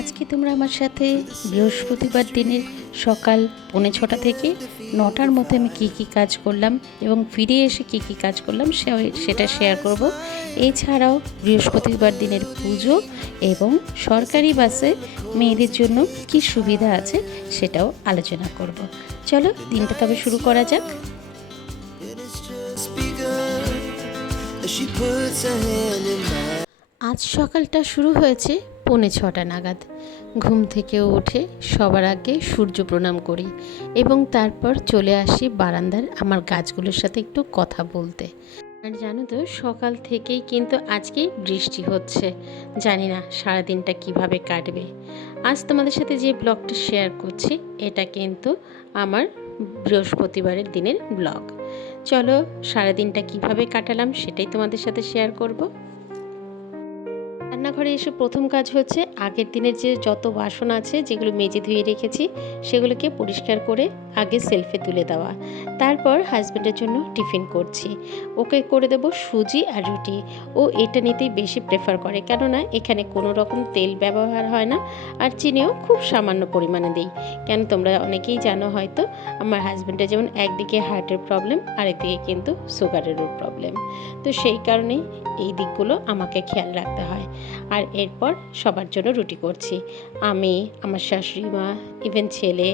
আজকে তোমরা আমার সাথে বৃহস্পতিবার দিনের সকাল 6:45 থেকে 9টার মধ্যে আমি কী কী কাজ করলাম এবং ফিরে এসে কী কী কাজ করলাম সেটা শেয়ার করব। এছাড়াও বৃহস্পতিবার দিনের পুজো এবং সরকারি বাসে মেয়েদের জন্য কি সুবিধা আছে সেটাও আলোচনা করব। চলো দিনটা তবে শুরু করা যাক। আজ সকালটা শুরু হয়েছে 6:45 নাগাদ। ঘুম থেকে উঠে সবার আগে সূর্য প্রণাম করি এবং তারপর চলে আসি বারান্দার আমার গাছগুলোর সাথে একটু কথা বলতে। আর জানো তো সকাল থেকেই কিন্তু আজকে বৃষ্টি হচ্ছে, জানি না সারাদিনটা কিভাবে কাটবে। আজ তোমাদের সাথে যে ব্লগটা শেয়ার করছি এটা কিন্তু আমার বৃহস্পতিবারের দিনের ব্লগ। চলো সারাদিনটা কিভাবে কাটালাম সেটাই তোমাদের সাথে শেয়ার করব। রান্নাঘরে এসে প্রথম কাজ হচ্ছে আগের দিনের যে যত বাসন আছে যেগুলো মেজে ধুয়ে রেখেছি সেগুলোকে পরিষ্কার করে আগে সেলফে তুলে দেওয়া। তারপর হাজব্যান্ডের জন্য টিফিন করছি, ওকে করে দেব সুজি আর রুটি। ও এটা নিতেই বেশি প্রেফার করে, কেননা এখানে কোনো রকম তেল ব্যবহার হয় না আর চিনিও খুব সামান্য পরিমাণে দিই। কেন তোমরা অনেকেই জানো হয়তো আমার হাজব্যান্ডের যেমন একদিকে হার্টের প্রবলেম আর একদিকে কিন্তু সুগারেরও প্রবলেম, তো সেই কারণেই এই দিকগুলো আমাকে খেয়াল রাখতে হয়। আর এরপর সবার জন্য রুটি করছি, আমি, আমার শাশুড়ি মা, ইভেন ছেলে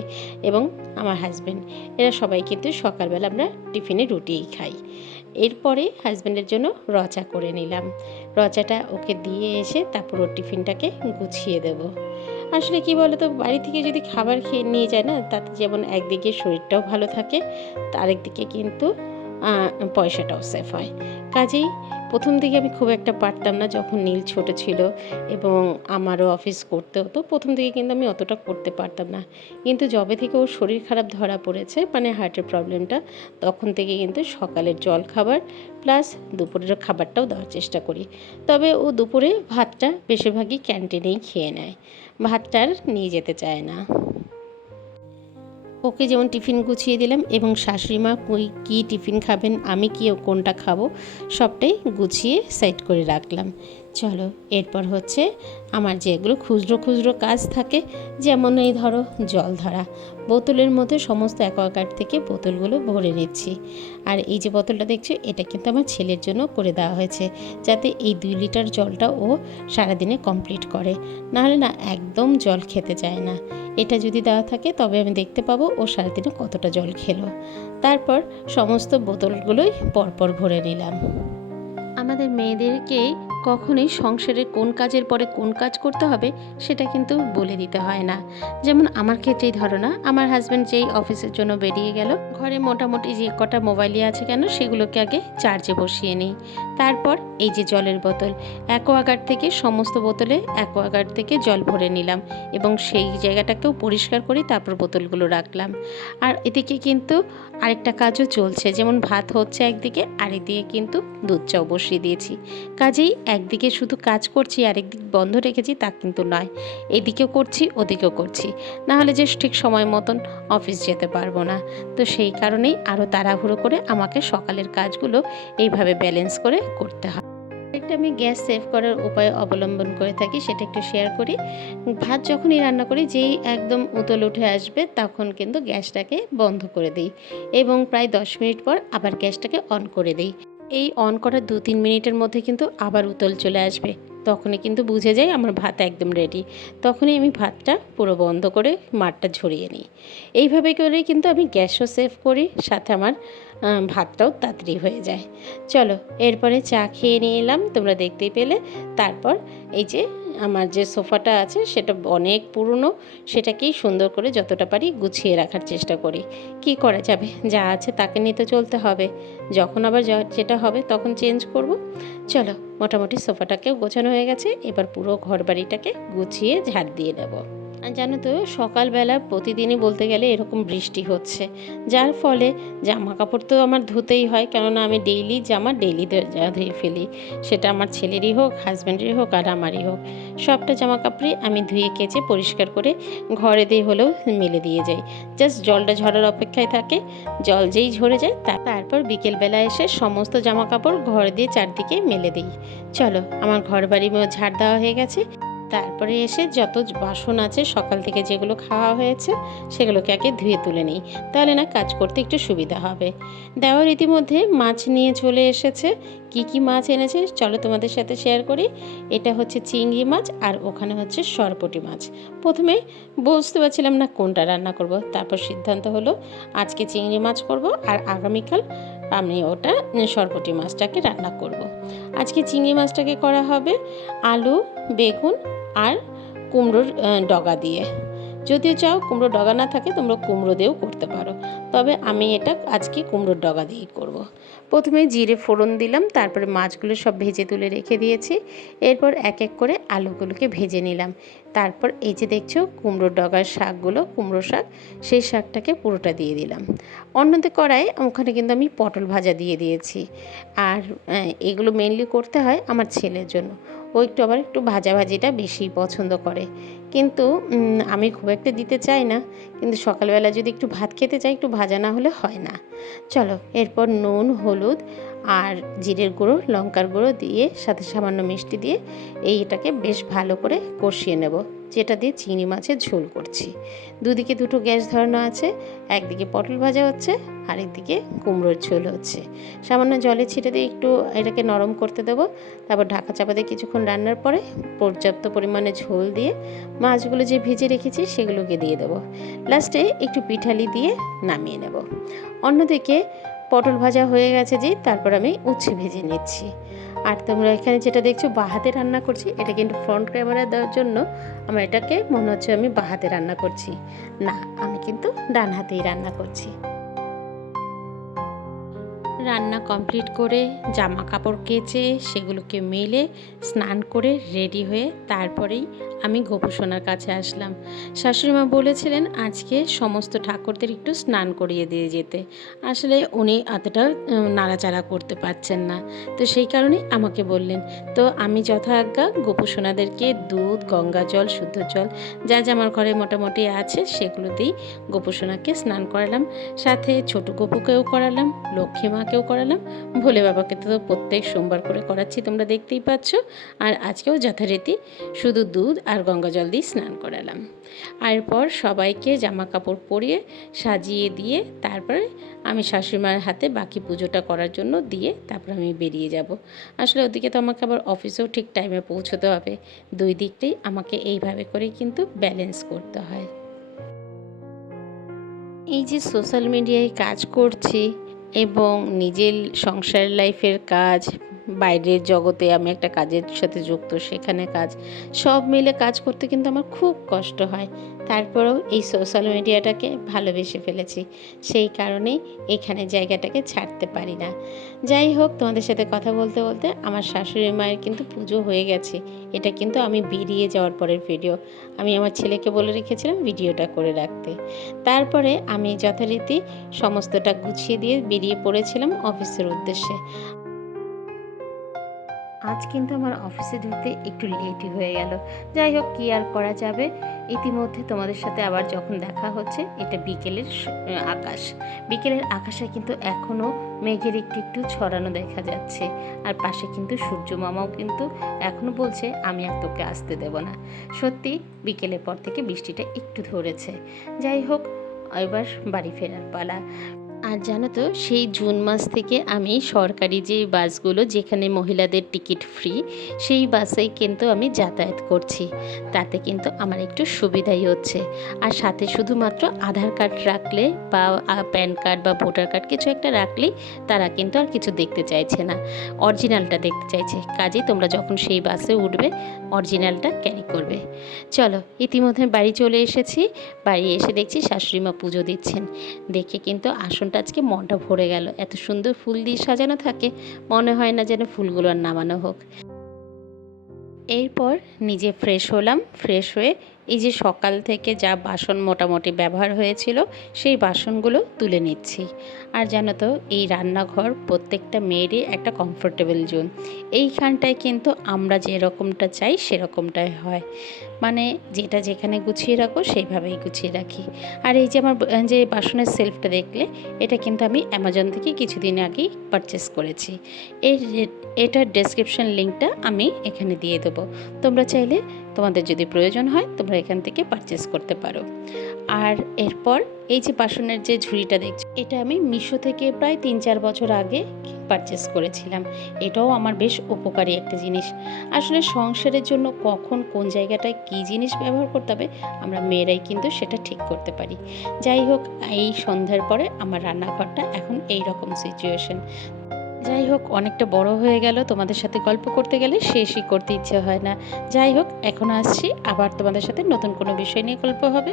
এবং আমার হাজব্যান্ড, এরা সবাই কিন্তু সকালবেলা আমরা টিফিনে রুটিই খাই। এরপরে হাজব্যান্ডের জন্য রচা করে নিলাম। রচাটা ওকে দিয়ে এসে তারপর ওর টিফিনটাকে গুছিয়ে দেব। আসলে কি বলো তো, বাড়ি থেকে যদি খাবার খেয়ে নিয়ে যায় না, তাতে যেমন একদিকে শরীরটাও ভালো থাকে, আরেকদিকে কিন্তু পয়সাটাও সেফ হয়। কাজেই প্রথম দিকে আমি খুব একটা পারতাম না, যখন নীল ছোট ছিল এবং আমারও অফিস করতে হতো, প্রথম দিকে কিন্তু আমি অতটা করতে পারতাম না। কিন্তু যবে থেকে ওর শরীর খারাপ ধরা পড়েছে, মানে হার্টের প্রবলেমটা, তখন থেকে কিন্তু সকালের জল খাবার প্লাস দুপুরের খাবারটাও দেওয়ার চেষ্টা করি। তবে ও দুপুরে ভাতটা বেশিরভাগই ক্যান্টিনেই খেয়ে নেয়, ভাতটা আর নিয়ে যেতে চায় না। ওকে যেমন টিফিন গুছিয়ে দিলাম এবং শাশুড়ি মা কী টিফিন খাবেন, আমি কি কোনটা খাবো সবটাই গুছিয়ে সাইড করে রাখলাম। চলো এরপর হচ্ছে আমার যেগুলো খুচরো খুচরো কাজ থাকে, যেমন এই ধরো জল ধরা, বোতলের মধ্যে সমস্ত অ্যাকোয়াগার্ড থেকে বোতলগুলো ভরে নিচ্ছি। আর এই যে বোতলটা দেখছো এটা কিন্তু আমার ছেলের জন্য করে দেওয়া হয়েছে, যাতে এই 2 লিটার জলটা ও সারাদিনে কমপ্লিট করে, নাহলে না একদম জল খেতে চায় না। এটা যদি দেওয়া থাকে তবে আমি দেখতে পাবো ও সারাদিনে কতটা জল খেলো। তারপর সমস্ত বোতলগুলোই পরপর ভরে নিলাম। আমাদের মেয়েদেরকে কখনোই সংসারের কোন কাজের পরে কোন কাজ করতে হবে সেটা কিন্তু বলে দিতে হয় না। যেমন আমার ক্ষেত্রেই ধরো না, আমার হাজব্যান্ড যেই অফিসের জন্য বেরিয়ে গেল, ঘরে মোটামুটি যে কটা মোবাইলই আছে কেন সেগুলোকে আগে চার্জে বসিয়ে নিই। তারপর এই যে জলের বোতল, অ্যাকোয়াগার্ড থেকে সমস্ত বোতলে অ্যাকোয়াগার্ড থেকে জল ভরে নিলাম এবং সেই জায়গাটাকেও পরিষ্কার করে তারপর বোতলগুলো রাখলাম। আর এদিকে কিন্তু আরেকটা কাজও চলছে, যেমন ভাত হচ্ছে একদিকে, আরেকদিকে কিন্তু দুধ চাও বসিয়ে দিয়েছি। কাজেই একদিকে শুধু কাজ করছি আর একদিক বন্ধ রেখেছি তা কিন্তু নয়, এদিকেও করছি ওদিকেও করছি, নাহলে যে ঠিক সময় মতন অফিস যেতে পারবো না। তো সেই কারণেই আরও তাড়াহুড়ো করে আমাকে সকালের কাজগুলো এইভাবে ব্যালেন্স করে করতে হয়। একটা আমি গ্যাস সেভ করার উপায় অবলম্বন করে থাকি, সেটা একটু শেয়ার করি। ভাত যখনই রান্না করি, যেই একদম উতল উঠে আসবে তখন কিন্তু গ্যাসটাকে বন্ধ করে দিই এবং প্রায় 10 মিনিট পর আবার গ্যাসটাকে অন করে দিই। এই অন করার 2-3 মিনিটের মধ্যে কিন্তু আবার উতল চলে আসবে, তখনই কিন্তু বুঝে যাই আমার ভাত একদম রেডি। তখনই আমি ভাতটা পুরো বন্ধ করে মাঠটা ঝরিয়ে নিই। এইভাবে করেই কিন্তু আমি গ্যাসও সেভ করি, সাথে আমার ভাতটাও তাড়াতাড়ি হয়ে যায়। চলো এরপরে চা খেয়ে নিয়ে এলাম, তোমরা দেখতেই পেলে। তারপর এই যে আমার যে সোফাটা আছে সেটা অনেক পুরনো, সেটাকেই সুন্দর করে যতটা পারি গুছিয়ে রাখার চেষ্টা করি। কি করা যাবে, যা আছে তাকে নিয়ে তো চলতে হবে, যখন আবার যেটা হবে তখন চেঞ্জ করব। চলো মোটামুটি সোফাটাকেও গোছানো হয়ে গেছে, এবার পুরো ঘর বাড়িটাকে গুছিয়ে ঝাড় দিয়ে নেব। আর জানো তো সকালবেলা প্রতিদিনই বলতে গেলে এরকম বৃষ্টি হচ্ছে, যার ফলে জামা কাপড় তো আমার ধুতেই হয়, কেননা আমি ডেইলি জামা ডেইলি ধুয়ে ফেলি, সেটা আমার ছেলেরই হোক, হাজব্যান্ডেরই হোক আর আমারই হোক, সবটা জামা কাপড়ই আমি ধুয়ে কেচে পরিষ্কার করে ঘরে দিয়ে হলেও মেলে দিয়ে যাই। জাস্ট জলটা ঝরার অপেক্ষায় থাকে, জল যেই ঝরে যায় তারপর বিকেলবেলা এসে সমস্ত জামা কাপড় ঘর দিয়ে চারদিকে মেলে দিই। চলো আমার ঘর বাড়ি ঝাড় দেওয়া হয়ে গেছে, তারপরে এসে যত বাসন আছে সকাল থেকে যেগুলো খাওয়া হয়েছে সেগুলোকে আগে ধুয়ে তুলে নিই, তাহলে না কাজ করতে একটু সুবিধা হবে। দেওয়ার ইতিমধ্যে মাছ নিয়ে চলে এসেছে। কি কি মাছ এনেছে চলো তোমাদের সাথে শেয়ার করি। এটা হচ্ছে চিংড়ি মাছ আর ওখানে হচ্ছে সরপুঁটি মাছ। প্রথমে বুঝতে পারছিলাম না কোনটা রান্না করব, তারপর সিদ্ধান্ত হলো আজকে চিংড়ি মাছ করব আর আগামীকাল আমি ওটা সরপুঁটি মাছটাকে রান্না করব। আজকে চিংড়ি মাছটাকে করা হবে আলু, বেগুন আর কুমড়োর ডগা দিয়ে। যদিও চাও কুমড়োর ডগা না থাকে তোমরা কুমড়ো দিয়েও করতে পারো, তবে আমি এটা আজকে কুমড়োর ডগা দিয়েই করব। প্রথমে জিরে ফোড়ন দিলাম, তারপরে মাছগুলো সব ভেজে তুলে রেখে দিয়েছি। এরপর এক এক করে আলুগুলোকে ভেজে নিলাম। তারপর এই যে দেখছো কুমড়োর ডগার শাকগুলো, কুমড়ো শাক, সেই শাকটাকে পুরোটা দিয়ে দিলাম। অন্যতে কড়াই ওখানে কিন্তু আমি পটল ভাজা দিয়ে দিয়েছি। আর এগুলো মেনলি করতে হয় আমার ছেলের জন্য, ও একটু ভাজাভাজিটা বেশি পছন্দ করে, কিন্তু আমি খুব একটা দিতে চাই না। কিন্তু সকালবেলা যদি একটু ভাত খেতে চাই একটু ভাজা না হলে হয় না। চলো এরপর নুন, হলুদ আর জিরের গুঁড়ো, লঙ্কার গুঁড়ো দিয়ে সাথে সামান্য মিষ্টি দিয়ে এইটাকে বেশ ভালো করে কষিয়ে নেব, যেটা দিয়ে চিংড়ি মাছের ঝোল করছি। দুদিকে দুটো গ্যাস ধরানো আছে, একদিকে পটল ভাজা হচ্ছে আর একদিকে কুমড়োর ঝোল হচ্ছে। সামান্য জলে ছিটে দিয়ে একটু এটাকে নরম করতে দেবো। তারপর ঢাকা চাপা দিয়ে কিছুক্ষণ রান্নার পরে পর্যাপ্ত পরিমাণে ঝোল দিয়ে মাছগুলো যে ভেজে রেখেছি সেগুলোকে দিয়ে দেবো। লাস্টে একটু পিঠালি দিয়ে নামিয়ে নেব। অন্যদিকে পটল ভাজা হয়ে গেছে, যে তারপর আমি উচ্ছে ভেজে নিচ্ছি। আর তোমরা এখানে যেটা দেখছো বাঁ হাতে রান্না করছি, এটা কিন্তু ফ্রন্ট ক্যামেরা দেওয়ার জন্য আমার এটাকে মনে হচ্ছে আমি বাঁ হাতে রান্না করছি, না আমি কিন্তু ডান হাতেই রান্না করছি। রান্না কমপ্লিট করে জামা কাপড় কেচে সেগুলোকে মেলে স্নান করে রেডি হয়ে তারপরেই আমি গোপুসোনার কাছে আসলাম। শাশুড়িমা বলেছিলেন আজকে সমস্ত ঠাকুরদের একটু স্নান করিয়ে দিয়ে যেতে। আসলে উনি অতটা নাড়াচাড়া করতে পারছেন না, তো সেই কারণেই আমাকে বললেন। তো আমি যথাজ্ঞা গোপুসোনাদেরকে দুধ, গঙ্গা জল, শুদ্ধ জল যা যা আমার ঘরে মোটামুটি আছে সেগুলো দিয়েই গোপুসোনাকে স্নান করালাম। সাথে ছোটো গোপুকেও করালাম, লক্ষ্মী মাকেও করালাম, ভোলে বাবাকে তো প্রত্যেক সোমবার করে করাচ্ছি তোমরা দেখতেই পাচ্ছ। আর আজকেও যথারীতি শুধু দুধ আর গঙ্গা জল দিয়ে স্নান করালাম। এরপর সবাইকে জামা কাপড় পরিয়ে সাজিয়ে দিয়ে তারপরে আমি শাশুড়িমার হাতে বাকি পুজোটা করার জন্য দিয়ে তারপর আমি বেরিয়ে যাব। আসলে ওদিকে তো আমাকে আবার অফিসেও ঠিক টাইমে পৌঁছতে হবে, দুই দিকটাই আমাকে এইভাবে করেই কিন্তু ব্যালেন্স করতে হয়। এই যে সোশ্যাল মিডিয়ায় কাজ করছি এবং নিজের সংসার লাইফের কাজ, বাইরের জগতে আমি একটা কাজের সাথে যুক্ত, সেখানে কাজ, সব মিলে কাজ করতে কিন্তু আমার খুব কষ্ট হয়। তারপরেও এই সোশ্যাল মিডিয়াটাকে ভালোবেসে ফেলেছি, সেই কারণেই এখানে জায়গাটাকে ছাড়তে পারি না। যাই হোক, তোমাদের সাথে কথা বলতে বলতে আমার শাশুড়ি মায়ের কিন্তু পুজো হয়ে গেছে। এটা কিন্তু আমি বেরিয়ে যাওয়ার পরের ভিডিও, আমি আমার ছেলেকে বলে রেখেছিলাম ভিডিওটা করে রাখতে। তারপরে আমি যথারীতি সমস্তটা গুছিয়ে দিয়ে বেরিয়ে পড়েছিলাম অফিসের উদ্দেশ্যে। আজ কিন্তু আমার অফিসে ঢুকতে একটু লেটই হয়ে গেল। যাই হোক, কী আর করা যাবে। ইতিমধ্যে তোমাদের সাথে আবার যখন দেখা হচ্ছে, এটা বিকেলের আকাশ। বিকেলের আকাশে কিন্তু এখনও মেঘের একটু একটু ছড়ানো দেখা যাচ্ছে। আর পাশে কিন্তু সূর্য মামাও কিন্তু এখনও বলছে আমি আর তোকে আসতে দেব না। সত্যি বিকেলের পর থেকে বৃষ্টিটা একটু ধরেছে। যাই হোক, এবার বাড়ি ফেরার পালা। আর জানো তো, সেই জুন মাস থেকে আমি সরকারি যে বাসগুলো যেখানে মহিলাদের টিকিট ফ্রি, সেই বাসেই কিন্তু আমি যাতায়াত করছি। তাতে কিন্তু আমার একটু সুবিধাই হচ্ছে। আর সাথে শুধুমাত্র আধার কার্ড রাখলে বা প্যান কার্ড বা ভোটার কার্ড কিছু একটা রাখলেই তারা কিন্তু আর কিছু দেখতে চাইছে না, অরিজিনালটা দেখতে চাইছে। কাজেই তোমরা যখন সেই বাসে উঠবে অরিজিনালটা ক্যারি করবে। চলো, ইতিমধ্যে বাড়ি চলে এসেছি। বাড়ি এসে দেখছি শাশুড়ি মা পুজো দিচ্ছেন। দেখে কিন্তু আসনটা আজকে মনটা ভরে গেল। এত সুন্দর ফুল দিয়ে সাজানো থাকে, মনে হয় না যেন ফুলগুলো আর নামানো হোক। এরপর নিজে ফ্রেশ হলাম, ফ্রেশ হয়ে এই যে সকাল থেকে যা বাসন মোটামুটি ব্যবহার হয়েছিল সেই বাসনগুলো তুলে নিচ্ছি। আর জানো তো, এই রান্নাঘর প্রত্যেকটা মেয়েরই একটা কমফোর্টেবল জোন। এইখানটায় কিন্তু আমরা যেরকমটা চাই সেরকমটাই হয়, মানে যেটা যেখানে গুছিয়ে রাখো সেইভাবেই গুছিয়ে রাখি। আর এই যে আমার যে বাসনের সেলফটা দেখলে, এটা কিন্তু আমি অ্যামাজন থেকে কিছুদিন আগেই পারচেস করেছি। এটার ডেসক্রিপশন লিঙ্কটা আমি এখানে দিয়ে দেবো। তোমরা চাইলে, তোমাদের যদি প্রয়োজন হয়, তোমরা এখান থেকে পারচেস করতে পারো। আর এরপর এই যে বাসনের যে ঝুড়িটা দেখছো, এটা আমি মিশো থেকে প্রায় 3-4 বছর আগে পারচেস করেছিলাম। এটাও আমার বেশ উপকারী একটা জিনিস। আসলে সংসারের জন্য কখন কোন জায়গাটায় কী জিনিস ব্যবহার করতে হবে আমরা মেয়েরাই কিন্তু সেটা ঠিক করতে পারি। যাই হোক, এই সন্ধ্যার পরে আমার রান্নাঘরটা এখন এই রকম সিচুয়েশন। যাই হোক, অনেকটা বড় হয়ে গেল, তোমাদের সাথে গল্প করতে গেলে শেষই করতে ইচ্ছে হয় না। যাই হোক, এখন আসছি, আবার তোমাদের সাথে নতুন কোনো বিষয় নিয়ে গল্প হবে।